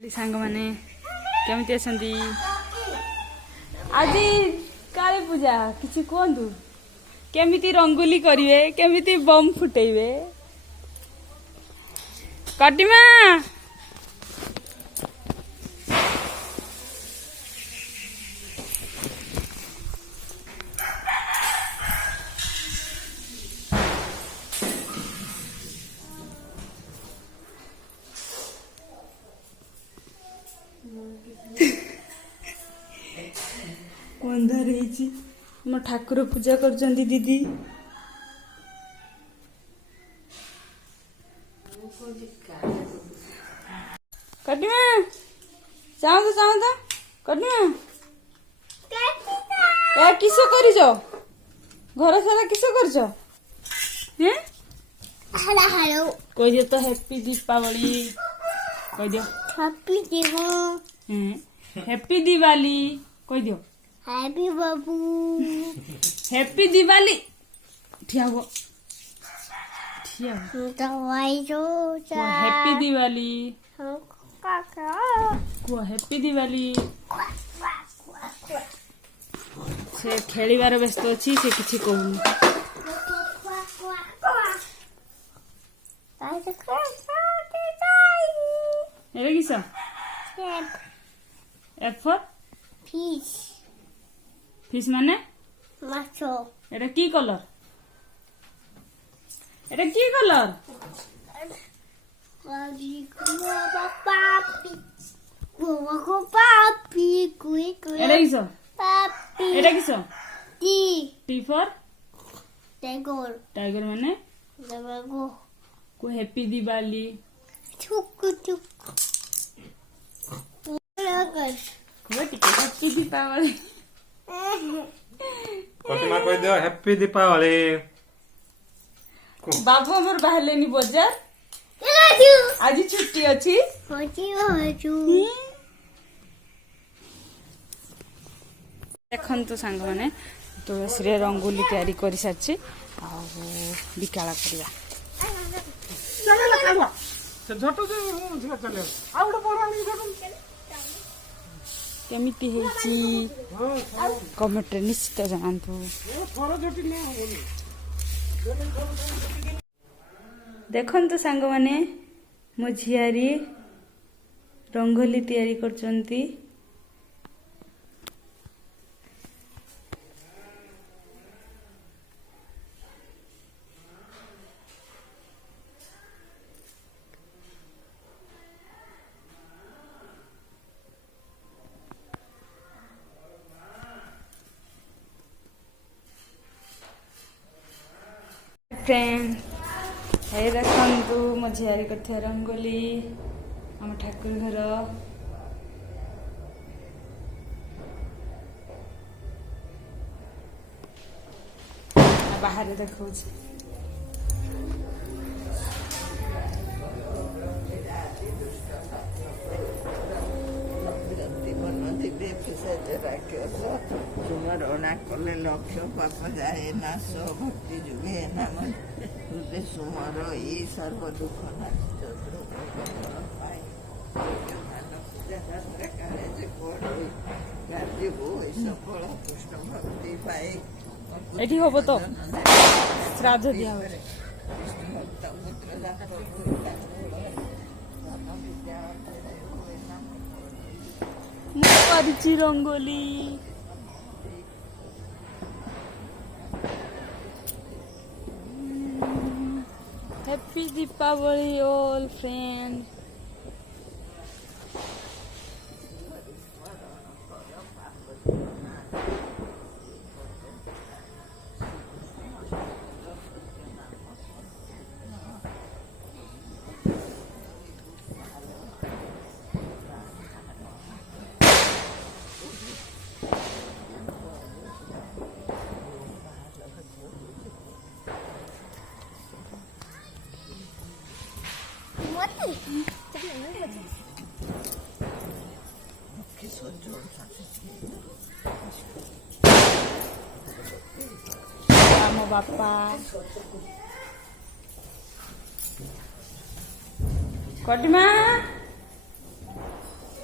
सांग माने केमती असंती आज काली पूजा किसी कहतु केमिति रंगोली करिवे केमिति बम फुटेइबे कटिमा अंधार मो ठाकुर पूजा कर दीदी कटिमा चाहत कटिमा किस कर घर सारा किस कर कह दियो तो हैप्पी दीपावली कह दियो हैप्पी दिवाली कह दियो हैप्पी बाबू हैप्पी दिवाली ठिया हो दवाई जो हैप्पी दिवाली काका कुह हैप्पी दिवाली से खेलिबार व्यस्त अछि से किछि कहूनी एरे किस एफ फॉर फिश फिश माने माछो एटा की कलर एटा की कलर पापी पापी कुई कुई एटा किस पापी एटा किस T T for tiger tiger माने दबागो को हैप्पी दिवाली चुक चुक लगर को टिके हैप्पी दीपावली प्रतिमा कह दियो हैप्पी दीपावली बाबू हमर बाहरलेनी बजार आज छुट्टी अछि देखंतु सांग माने तुलसी रे रंगोली तैयारी करि साछि आ बिकाला करिया से झटो जे झिया चले आ उडे परानी देखम केमिति हेछि कमेंट रे निश्चित जानतु थोड़ा झटी नै होनी देखंतु सांग माने मो झियारी रंगोली तैयारी करचंती फ्रेंड हे देखंतु मो झियारी करथिया रंगोली हम ठाकुर घर बाहर देखौ सुमरणा कले लक्ष्य पाप जाए ना सो भक्ति जुगे नाम तुझे सुमर ई सर्व दुख नाश पाए कार्य हो सफल कृष्ण भक्ति पाए एठी होबो तो श्राद्ध दिया हो कृष्ण भक्त पुत्र करछि rangoli happy Deepavali all friend Amo bapak. Kodima.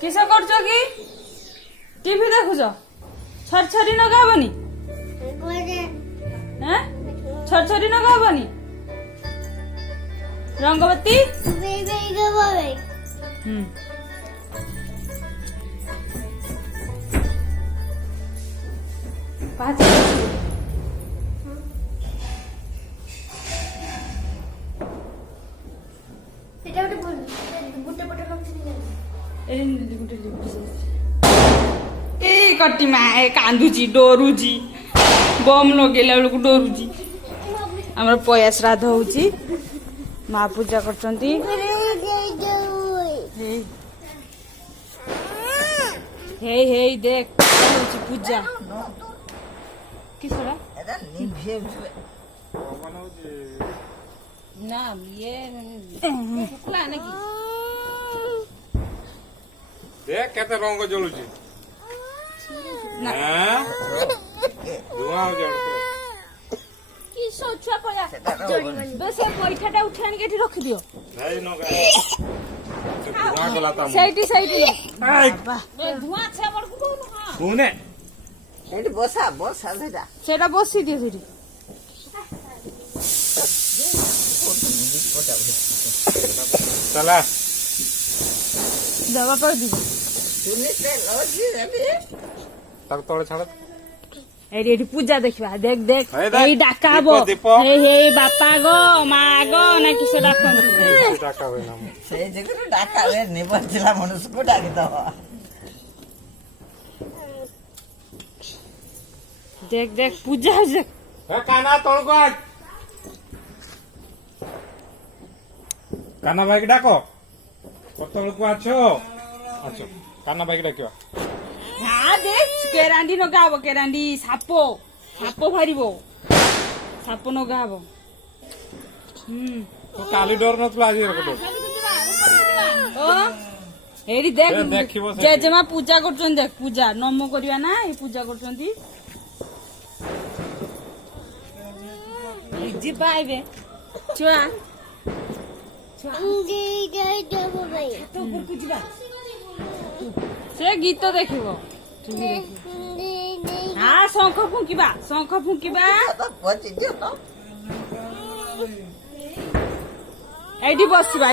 किस कर टीवी देखुच छरछरी नगाबनी छरछरी नगाबनी रंगवती कटी माए कांदुची डरुची बम लगे डरुची आमर पया श्राद्ध होची माँ पूजा करचंती हे हे देख होची पूजा किसरा ना ये फुकला ना की देख केते रंग जळुची हां धुआं जळुची की सोचा पया बस ए पैठाटा उठाणी केठी रखि दियो नहीं न धुआं गलाता साइडी बा धुआं छे बड़ को हां सुने ଏଠି ବସା ବସା ସେଟା सेटा बसी दियो सेठी चला दवा पर दी ଶୁନି ତେଲ ଅଛି ସେଠି तक तोड़े छाड़ एडी एडी पूजा देखबा देख देख हे देख, एई डाकाबो दीप, दीप। हे हे बापा गो माँ गो ना किसे डाकन टाका होय ना ସେଇ ଜାଗାରେ ଡାକା ହୁଏ ନିବଞ୍ଚିଲା ମନୁଷ୍ୟକୁ ଡାକିଦବ देख देख पूजा देख ए काना तोड़ को आज काना भाई की डाको कतल को आछो आछो काना भाई की डाकियो हां देख केरांडी न गाबो केरांडी सापो सापो फारिबो सापो न गाबो तो काली डर नतला आज रे ओ एडी देख ए, देखिबो सेठी। जेजेमा पूजा करछन देख पूजा नमो करिया ना ए पूजा करछंती जी पाइबे छुआ से गीत देखिबो हाँ शंख फुंकिबा ତ ପଚିଯିବ ତ एठी बसिबा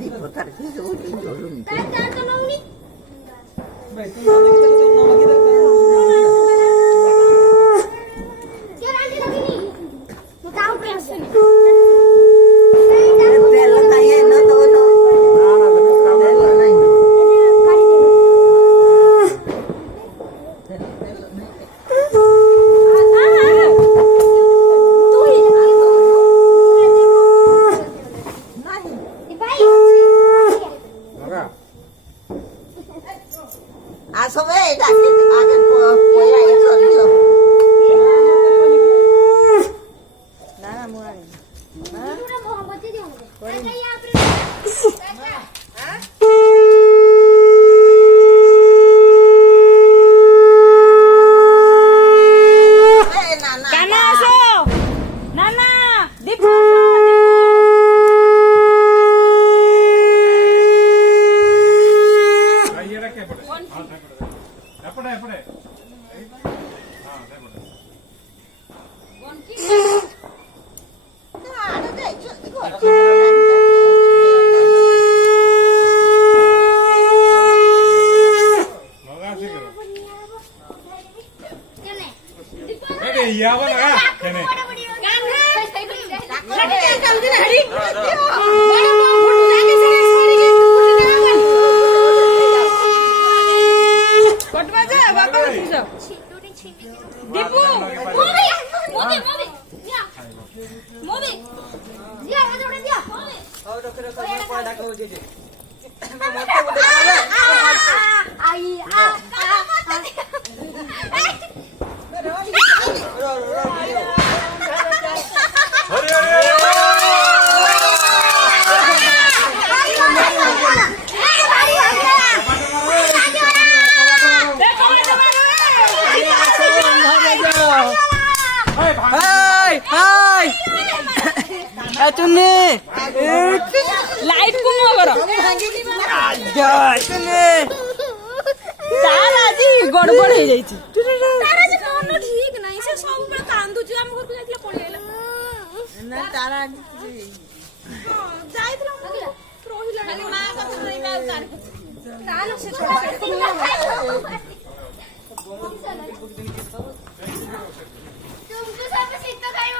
ଦୀପଟାରେ କି ସବୁ ଜଳୁନି ତେଲ କାଇଁ ନ ଦଉନ ତେଲ ନାହିଁ लगा ଆସବେ ଏଇଟା ଆଗେ ପୟା ଏ ଚଲିବ ନା ନା ମୁଁ ଆଣିବି ଏ ନା ନା काना आसो नाना दीप ये रखे पड़े हां पड़े पड़े हां दे पड़े ଆଡେ ଯାଇଛନ୍ତି ଘର लगा से करो अरे या वाला केने कटवा जा बाबा पूजा दीपू हाय हाय चुन्नी लाइट को करो तार आज गड़बड़ हो जाई तार आज मन ठीक नहीं से सब बेला कांदु जे हम घर को जाइला पळी आइला ना तारा जाइतला रोहिला खाली मां कथा रहिबा तार तालो से तुमको सब सीता खाई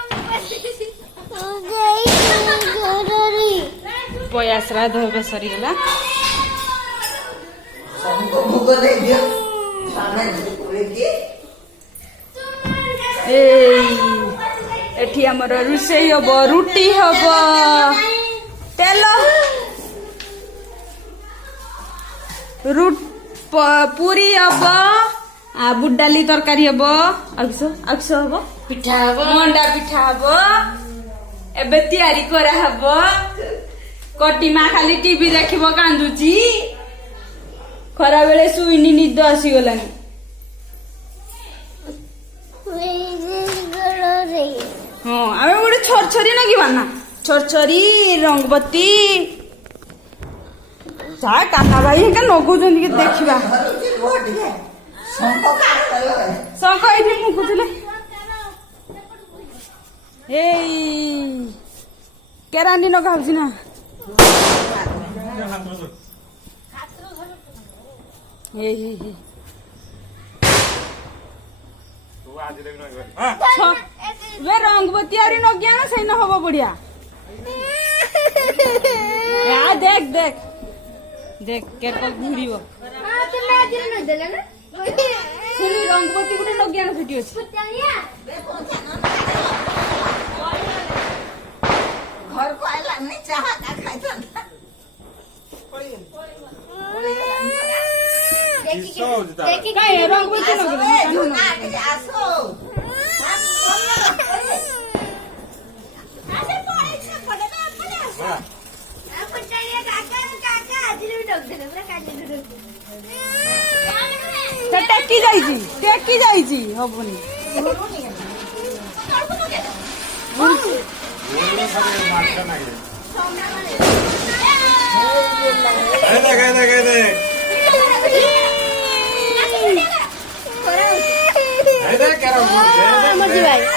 मम्मी पया श्राद्ध होबे सरी गेला भोग दे दियो सामने दुपुरे की एठी हमर रुसेई हबो रुटी हबो तेल पूरी हबो आ बुडाली तरकारी हबो आगसो हबो पिठा हबो मंडा पिठा हबो एबे तयारी करा हबो कटी मा खाली टीवी देखिबो कांदुची खरा बेले सुइनी निद आसी गलानी हाँ आमे गोटे छरछरी नगिबा ना छरछरी रंगबत्ती जा काका भाई हेका नगुजन के देखिबा शंख एठी मुकुथिले एई केरानी नगाउछि ना हे वे रंगबत्ती आरी नगिया ना सही न हबो बढ़िया आ देख देख देख केरको घुरिबो हां तुमे आज न देला ना सुनी रंगबत्ती गुटे नगिया ना छुटी अछि घर को आइला नहीं चाहा का खाइतो देखी काय रंगबत्ती नगिया आसो आसे पड़े छे पड़े ना पड़े आसो अपन चाहिए काका काका आज भी डग देले पूरा काजे डग से टेकी जाईची हबनी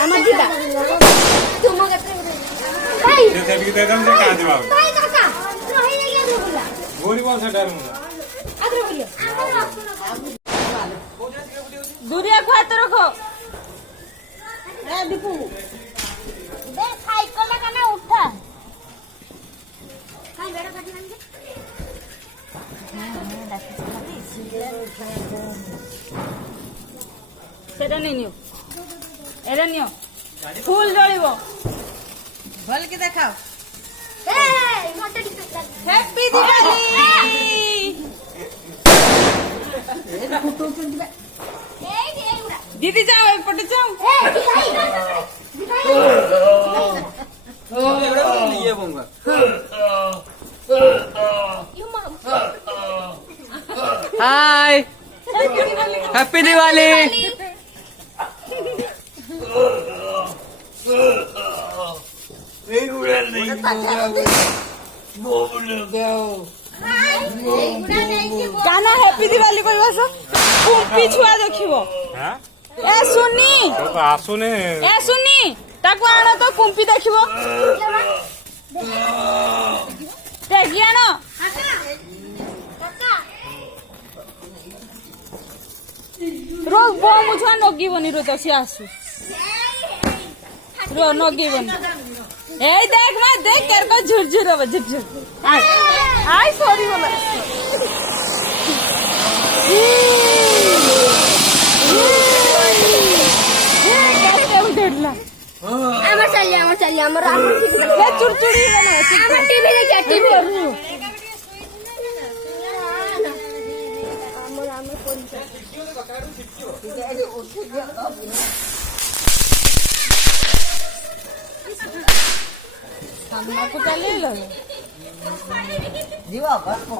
আমার দিবা তুমি কত ভাই देख दे दम से का दिबा भाई काका रही ले गया बोला गोरी बोल से डर मुझे आदर बोलिए दूरिया खा तो रखो ए दीपू दे साइकिल का ना उठा काई बेड़ा काटी मांगे सेटा नहीं नियो एरा नियो फूल जळिबो भल के देखाओ ए मोटे हैप्पी दिवाली दीदी जाओ एपटे जाओ ये बंगा हाय हैप्पी दिवाली गाना हैप्पी दिवाली कहबास कुंपी छुआ देखिबो हां ए सुनी तो आसुने ए सुनी ताको आनो तो कुंपी देखिबो देखि आनो रोज बो मुछा नगीबनी रो तसी आसु रो नगीबनी ए देख मा देख कर को झुरझुर हो झुरझुर आई सॉरी बोला कैसे उधरला আমার চালিয়ে আমার ले चुरचुरी बना আমার টিভি দেখি টিভি আমার পরিচয় सामना को चले लो जीवा बस को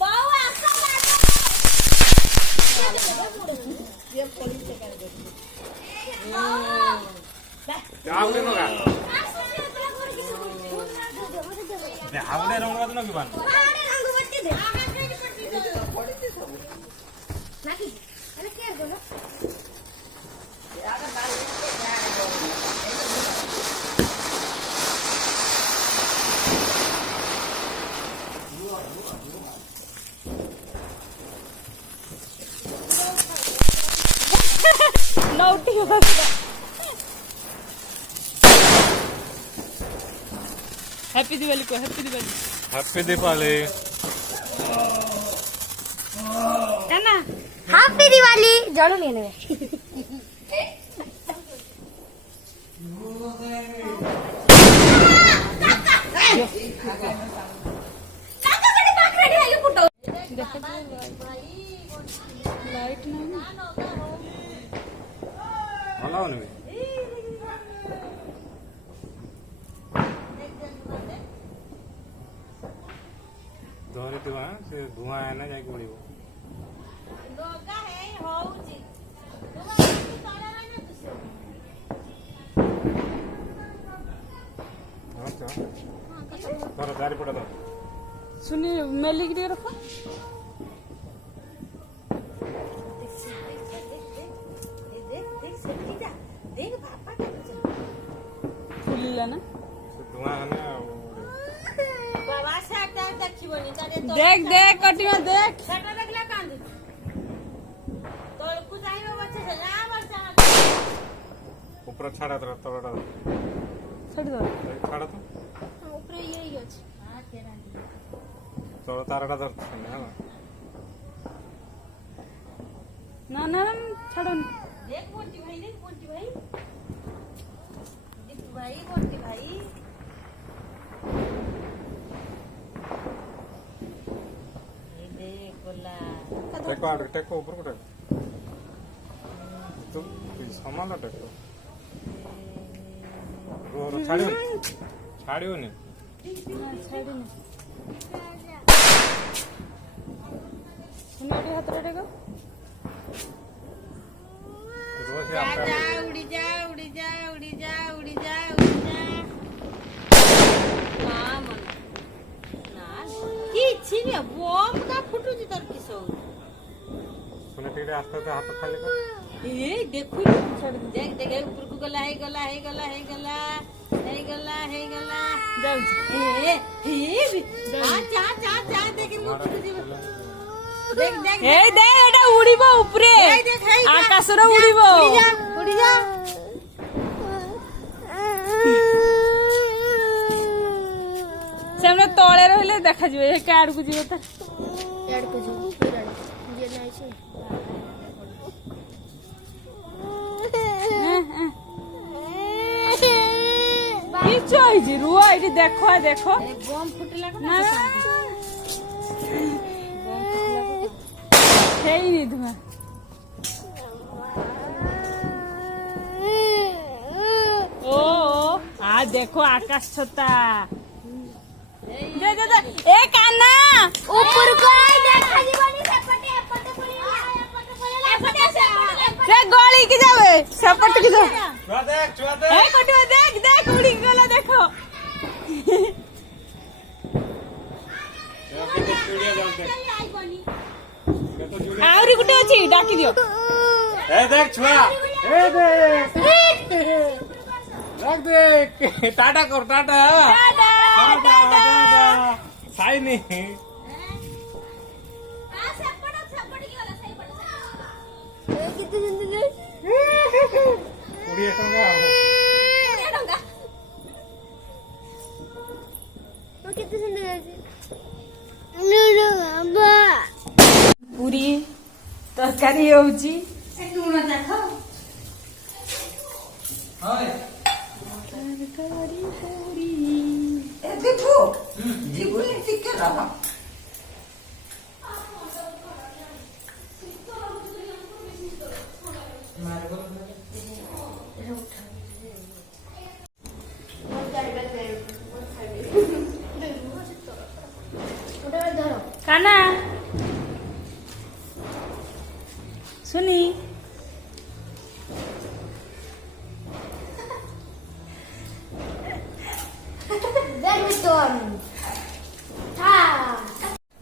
बाऊ ये पोलिस से कर देती आवडे नका आवडे रंगवा तो नकी बान नौटी हैप्पी दिवाली को हैप्पी दिवाली हैप्पी दीपावली है ना। हैप्पी दिवाली जड़ लेने लाइट नहीं ଭଲ ହଉନି ଧରିଥିବା ସେ ଧୂଆଁ ହେଲେ ଯାଇକି ଉଡ଼ିବ ତୋର ଚାରିପଟ ତ सुनी मेलिक रे रखो फुलिला ना ସେ ଧୂଆଁ ହେଲେ ଆଉ देख देख कटिमा देख ଉପର ଛାଡ଼ ତଳଟା छोड़ दो ଛାଡ଼ ତ ତଳ ତାରଟା ଧରିଛି ହେଲା ना ना छोड़ो ଟେକ ଆଡେ ଟେକ ଉପରକୁ ଟେକ ତୁ ସମାନ ଟେକ ଛାଡ଼ିବନି सुनी हाथ रे देखो ରୁହ ସେ ଆପେ उड़ी जा उड़ी जा उड़ी जा उड़ी जा କିଛି ନୁହେଁ ବମ୍ ଟା ଫୁଟୁଛି ତୋର କିସ ଶୁଣି ଟିକେ ଆସ୍ତେ ଆସ୍ତେ ହାତ ଖାଲି କର ଏ ଦେଖୁଛୁ ଦେଖ ଦେଖ ଉପରକୁ ଗଲା ହେଇଗଲା ହେଇଗଲା ହେଇଗଲା ହେଇଗଲା ହେଇଗଲା जाउछी ଏ ଚା ଚା ଚା ଦେଖି ଉପରକୁ ଯିବ देख देख ए दे एटा उड़ीबो ऊपरे आकाश रे उड़ीबो उड़ी जा सेमने तळे रहले देखा जिवे ए काड को जिवो त यार को जो ये नहीं से की चोई जी रुआ इटी देखो देखो बम फुटला को ना हेई नी धुआ ओ आ देखो आकाश छता दे दे दे ए काना ऊपर को देखा जीवनी सेपटे एपटे पड़ी एपटे से गली की जावे सपट की जावे ଛୁଆ ଦେଖ ए कटवा देख देख उड़ी गला देखो କେତେ ଚିଡ଼ିଆ ଯାଉଛେ କେତେ ଚିଡ଼ିଆ आउरी गुटे अछि डाकी दियो ए देख छुआ ए देख देख टाटा कर टाटा टाटा साइनी कितने जिंदगी कोड़िए टंका वो कितने जिंदगी पूरी तरकारी होउची तरकारी पूरी देखो जीवनी ଟିକେ ରହ काना सुनी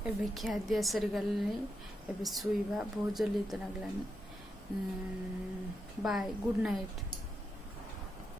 ଏବେ ଖାଦ୍ୟ ସରିଗଲାଣି ଏବେ ଶୋଇବା ବହୁତ ଜଲ୍ଦି ତ ଲାଗିଲାନି ବାଏ ଗୁଡ୍ ନାଇଟ୍।